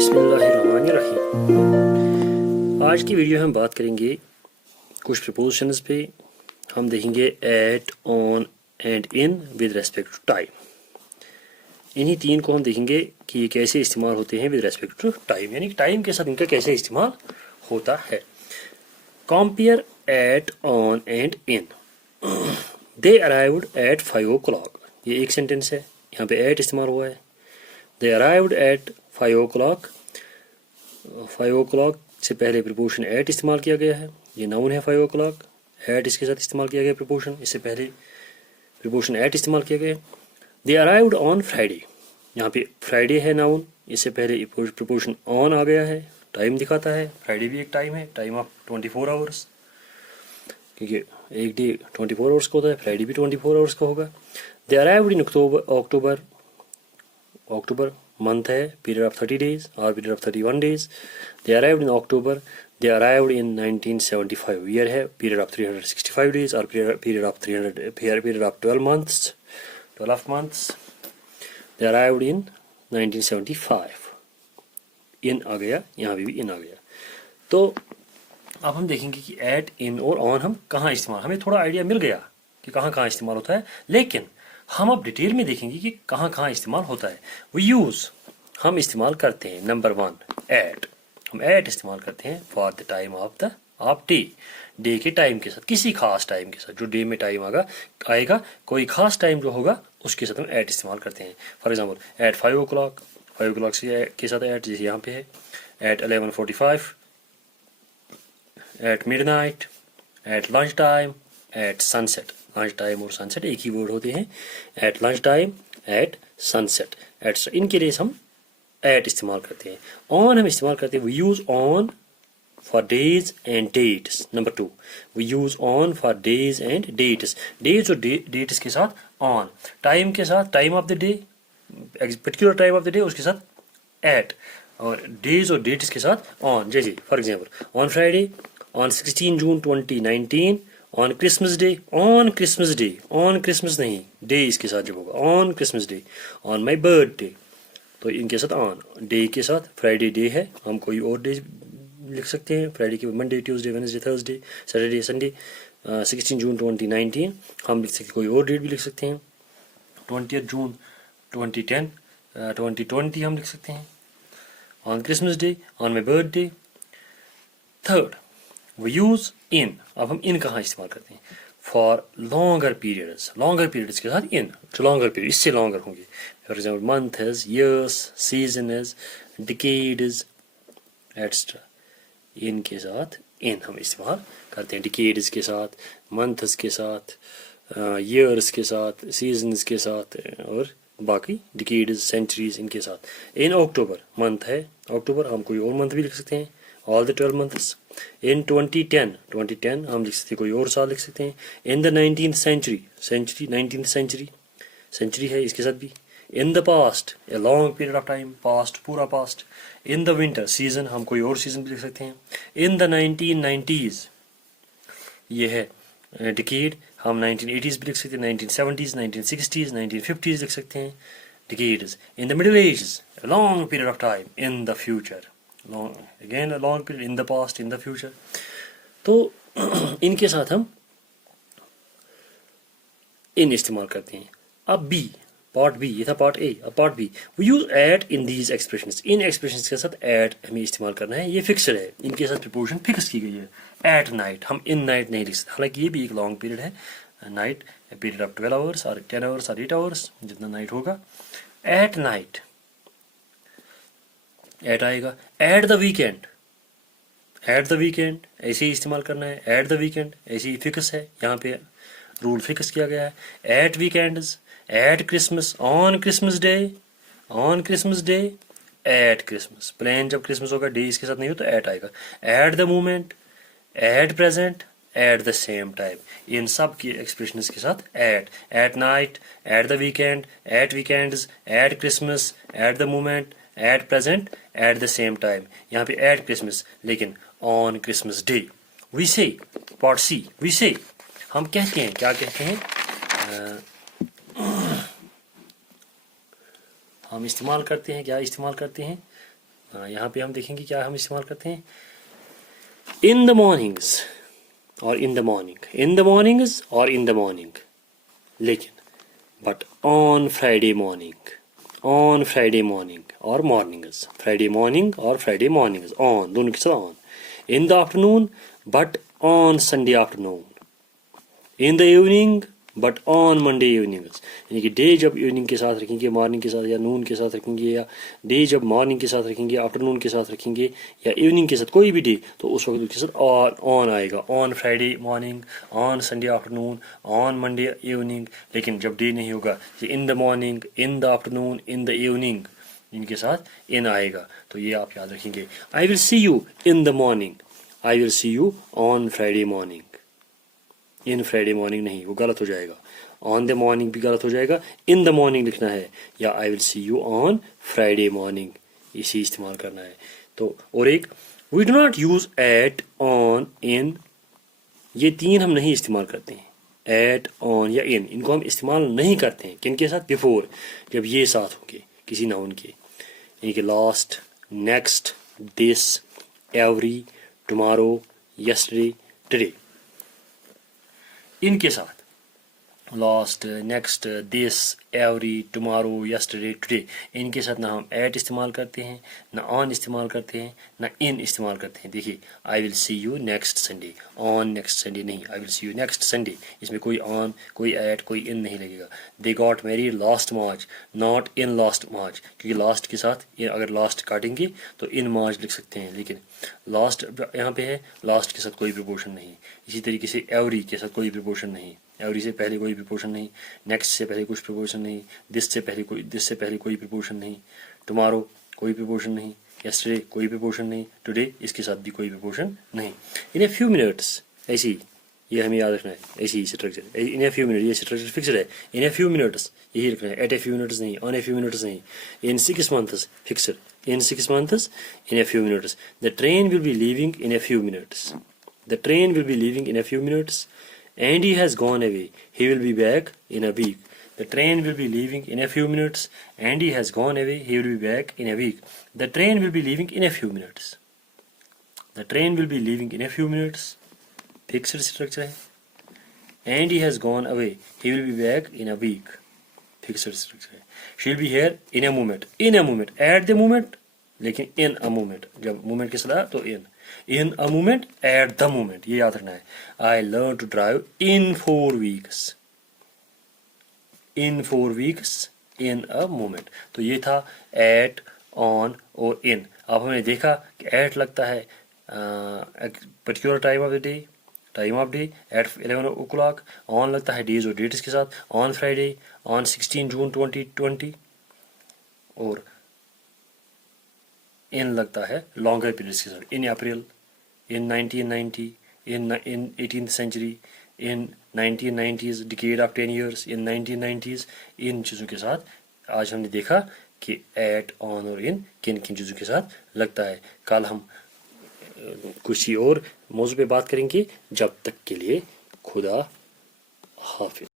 बिस्मिल्लाहिर्रहमानिर्रहीम। आज की वीडियो में हम बात करेंगे कुछ प्रपोजिशंस पे। हम देखेंगे at, on and in with respect to time. इन्हीं तीन को हम देखेंगे कि ये कैसे इस्तेमाल होते हैं विद रेस्पेक्ट टू टाइम, यानी टाइम के साथ इनका कैसे इस्तेमाल होता है। Compare at, on and in. They arrived at 5 o'clock। ये एक सेंटेंस है, यहाँ पे एट इस्तेमाल हुआ है। दे अराइव्ड एट 5 o'clock। 5 o'clock से पहले प्रीपोजिशन एट इस्तेमाल किया गया है। ये नाउन है 5 o'clock, एट इसके साथ इस्तेमाल किया गया प्रीपोजिशन, इससे पहले प्रीपोजिशन एट इस्तेमाल किया गया। दे अराइव्ड ऑन फ्राइडे, यहाँ पे फ्राइडे है नाउन, इससे पहले प्रीपोजिशन ऑन आ गया है, टाइम दिखाता है। फ्राइडे भी एक टाइम है, टाइम ऑफ 24 आवर्स, क्योंकि एक डे 24 आवर्स का होता है, फ्राइडे भी 24 आवर्स का होगा। They arrived in October. October month है, period of 30 days or period of 31 days. They arrived in October. They arrived in 1975 year है, period of 365 days or period of 12 months. 12 months. They arrived in 1975. in आ गया, यहाँ भी in आ गया। तो अब हम देखेंगे कि at, in और on हम कहाँ इस्तेमाल, हमें थोड़ा आइडिया मिल गया कि कहाँ कहाँ इस्तेमाल होता है, लेकिन हम अब डिटेल में देखेंगे कि कहाँ कहाँ इस्तेमाल होता है। वी यूज़, हम इस्तेमाल करते हैं। नंबर 1 एट, हम एट इस्तेमाल करते हैं for the time of day, day के टाइम के साथ, किसी खास टाइम के साथ, जो डे में टाइम आएगा कोई खास टाइम जो होगा उसके साथ हम एट इस्तेमाल करते हैं। For example eight 5 o'clock, 5 o'clock के साथ एट, जैसे यहाँ पे है। At 11:45, at midnight, at lunch time, at sunset. Lunch time और सनसेट एक ही वर्ड होते हैं। At lunch time, at sunset, at, इनके लिए हम एट इस्तेमाल करते हैं। ऑन हम इस्तेमाल करते हैं, we use on for days and dates. Number 2, we use on for days and dates. Days और डेट्स के साथ ऑन, टाइम के साथ, time of the day, particular time of the day, उसके साथ एट, और डेज और डेट्स के साथ ऑन। जैसे for example on Friday, on 16 June 2019, on Christmas day, on Christmas day, on Christmas नहीं, डे इसके साथ जब होगा, on Christmas day, on my birthday, तो इनके साथ ऑन। डे के साथ फ्राइडे डे है, हम कोई और डे लिख सकते हैं। फ्राइडे के Monday, Tuesday, Wednesday, Thursday, Saturday, Sunday. 16 जून 2019 हम लिख सकते हैं, कोई और डेट भी लिख सकते हैं। 20 जून 2010, 2020 हम लिख सकते हैं। On Christmas day, on my birthday. Third, we use in. अब हम इन कहाँ इस्तेमाल करते हैं? For longer periods, longer periods के साथ इन, जो लॉन्गर पीरियड, इससे लॉन्गर होंगे। For example months, years, seasons, decades, extra. In के साथ इन हम इस्तेमाल करते हैं, decades के साथ, months के साथ, years के साथ, seasons के साथ, और बाकी decades, centuries, इनके साथ। इन अक्टूबर, मंथ है अक्टूबर, हम कोई और मंथ भी लिख सकते हैं, all the 12 months। इन 2010 हम लिख सकते हैं, कोई और साल लिख सकते हैं। In the 19th century, 19th century, century है इसके साथ भी। In the past, a long period of time, past, पूरा past. In the winter, season, हम कोई और सीजन भी लिख सकते हैं। इन द 1990s, ये है डिकेड, हम 1980s भी लिख सकते हैं, 1970s, 1960s, 1950s लिख सकते हैं, decades. In the middle ages, a long period of time. In the future, again a long period, in the past, in the future। तो इनके साथ हम इन इस्तेमाल करते हैं। अब बी, पार्ट बी, ये था पार्ट ए, अब part B. We use at in these expressions. इन एक्सप्रेशंस के साथ एट हमें इस्तेमाल करना है, ये फिक्स्ड है, इनके साथ प्रीपोजिशन फिक्स की गई है। एट नाइट, हम इन नाइट नहीं लिख सकते, हालांकि ये भी एक लॉन्ग पीरियड है। नाइट पीरियड ऑफ 12 आवर्स और 10 आवर्स और 8 आवर्स, जितना नाइट होगा। एट नाइट एट आएगा। At the weekend, eight the weekend ऐसे ही इस्तेमाल करना है। एट द वीकेंड ऐसे ही फिक्स है, यहाँ पे रूल फिक्स किया गया है। At weekends, at Christmas, on Christmas day, on Christmas day, at Christmas. Plain जब क्रिसमस होगा, डे इसके साथ नहीं हो तो एट आएगा। At the moment, at present, at the same time, इन सब की एक्सप्रेशन के साथ at. At night, at the weekend, at weekends, at Christmas, at the moment, at present, at the same time. यहाँ पे एट क्रिसमस, लेकिन on Christmas day. We से, part C, we से, हम कहते हैं, क्या कहते हैं? हम इस्तेमाल करते हैं, क्या इस्तेमाल करते हैं? यहाँ पे हम देखेंगे क्या हम इस्तेमाल करते हैं, इन द मॉर्निंग्स और in the morning, in the mornings और इन द मॉर्निंग, लेकिन but on Friday morning, on Friday morning और मॉर्निंग्स, फ्राइडे मॉर्निंग और फ्राइडे मॉर्निंग्स, ऑन दोनों के साथ on, in the afternoon but on Sunday afternoon, in the evening but on Monday evenings, यानी कि day जब evening के साथ रखेंगे, मॉर्निंग के साथ या नून के साथ रखेंगे, या डे जब मॉर्निंग के साथ रखेंगे, आफ्टरनून के साथ रखेंगे, या इवनिंग के साथ, कोई भी डे, तो उस वक्त उसके साथ ऑन आएगा, on Friday morning, on Sunday afternoon, on Monday evening. लेकिन जब डे नहीं होगा, in the morning, in the afternoon, in the evening, इनके साथ इन आएगा, तो ये आप याद रखेंगे। आई will see you in the morning, I will see you on Friday morning, in Friday morning नहीं, वो गलत हो जाएगा, ऑन द मॉर्निंग भी गलत हो जाएगा, इन द मॉर्निंग लिखना है, या I will see you on Friday morning, इसी इस्तेमाल करना है। तो और एक, we do not use at, on, in, ये तीन हम नहीं इस्तेमाल करते हैं, एट, ऑन या इन, इनको हम इस्तेमाल नहीं करते हैं। किन के साथ? बिफोर, जब ये साथ होंगे किसी नाउन के, यानी कि last, next, this, every, tomorrow, yesterday, today, इनके साथ last, next, this, every, tomorrow, yesterday, today, इनके साथ ना हम एट इस्तेमाल करते हैं, ना ऑन इस्तेमाल करते हैं, ना इन इस्तेमाल करते हैं। देखिए, I will see you next Sunday, on next Sunday नहीं, I will see you next Sunday, इसमें कोई ऑन, कोई एट, कोई इन नहीं लगेगा। They got married last March, not in last March, क्योंकि लास्ट के साथ अगर लास्ट काटेंगे तो इन मार्च लिख सकते हैं, लेकिन लास्ट यहाँ पे है, लास्ट के साथ कोई प्रिपोजिशन नहीं। इसी तरीके से एवरी के साथ कोई प्रिपोजिशन नहीं, एवरी से पहले कोई प्रिपोजिशन नहीं, नेक्स्ट से पहले कुछ प्रिपोजिशन नहीं, दिस से पहले कोई प्रिपोजिशन नहीं, टुमारो कोई प्रिपोजिशन नहीं, यस्टरडे कोई प्रिपोजिशन नहीं, टुडे इसके साथ भी कोई प्रिपोजिशन नहीं। इन ए फ्यू मिनट्स, ऐसी, ये हमें याद रखना है, ऐसी structure, in a few minute, ये स्ट्रक्चर फिक्स्ड है, इन ए फ्यू मिनट्स यही रखना है, एट ए फ्यू मिनट्स नहीं, ऑन ए फ्यू मिनट्स नहीं, इन 6 months fixed, in 6 months, in a few minutes, the train will be leaving in a few minutes, the train will be leaving in a few minutes, Andy has gone away, he will be back in a week. The train will be leaving in a few minutes. Andy has gone away, he will be back in a week. The train will be leaving in a few minutes. The train will be leaving in a few minutes. Fixed structure है. Andy has gone away, he will be back in a week. Fixed structure है. She'll be here in a moment. In a moment. At the moment. लेकिन in a moment. जब moment के साथ तो in. In a moment, at the moment, ये याद रखना है। I learned to drive in 4 weeks. In 4 weeks, in a moment. तो ये था at, on और in। अब हमने देखा कि at लगता है particular time of the day, time of day at 11 o'clock। on लगता है days और dates के साथ, on Friday, on 16 June 2020। और इन लगता है लॉन्गर पीरियड्स के साथ, इन अप्रैल, इन 1990, इन 18th century, in 1990s, decade of 10 years, in 1990s, इन चीज़ों के साथ आज हमने देखा कि एट, ऑन और इन किन किन चीज़ों के साथ लगता है। कल हम कुछ और मौजू पे बात करेंगे। जब तक के लिए खुदा हाफिज।